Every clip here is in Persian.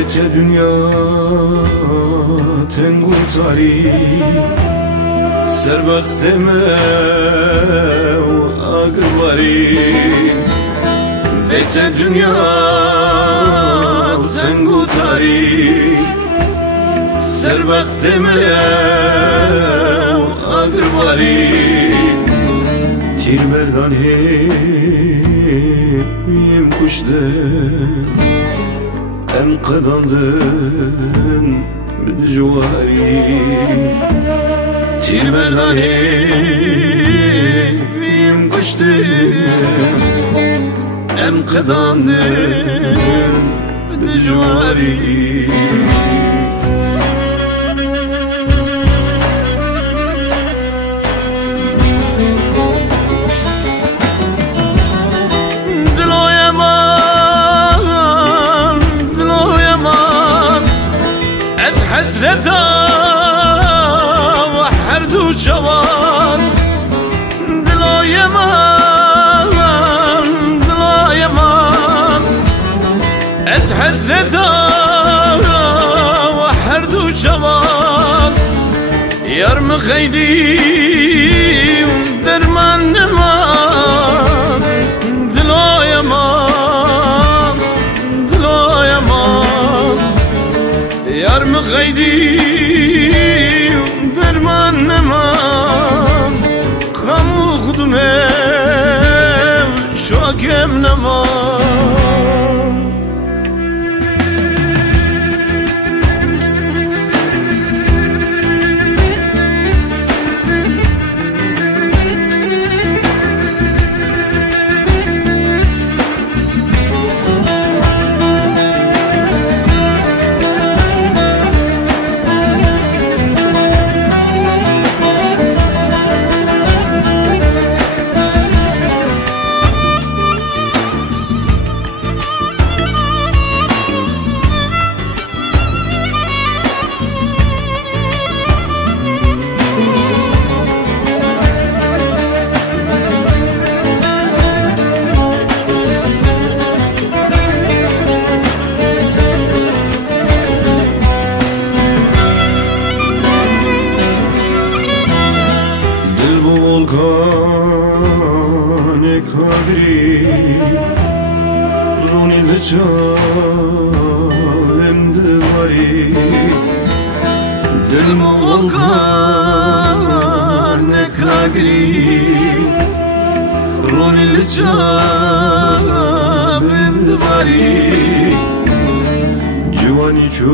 Dece dünya tengu tari Serbakteme agvari Dece dünya tengu tari Serbakteme agvari Tir merdaneyim kuşte Em qadandın bidjwari Tir merdaneyim kuşte Em qadandın bidjwari حسرتا وحرد وشوان دلا يمان از حسرتا وحرد وشوان يرم خيدي ودرمان نمان دلا يمان Yar mı gaydi derman neman Kamu kudum ev şu hakem neman Volkanik hadri Runi lecavim divari Dilm volkanik hadri Runi lecavim divari Civani çu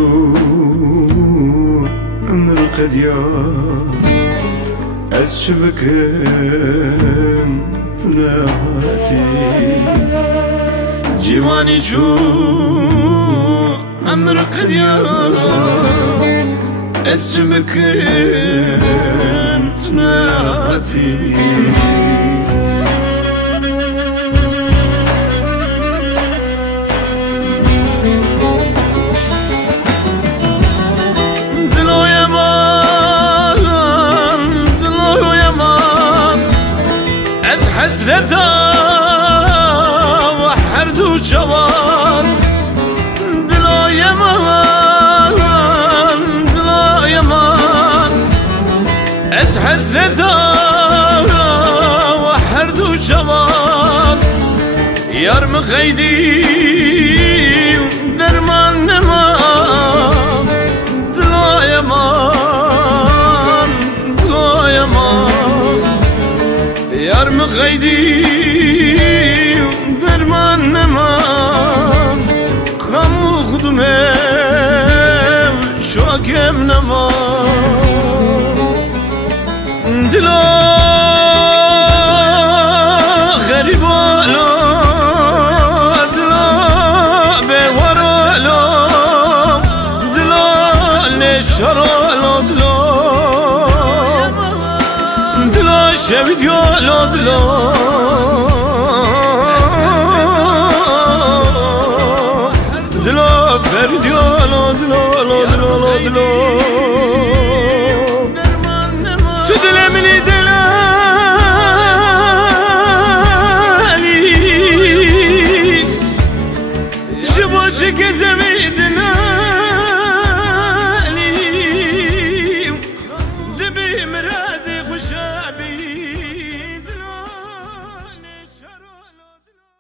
ömür qediyar از چه بکن نهاتی جوانی جو امر قدیار از چه بکن نهاتی حسرتا وحرد وشوان دلا يمان از حسرتا وحرد وشوان يار مخيدي درمان نمان دلا يمان Yar mı gaydi derman neman Kamu kudum ev şu hakem neman Dila garib ala Dila bevar ala Dila neşar ala Dila şevit yala dila Dila ferit yala dila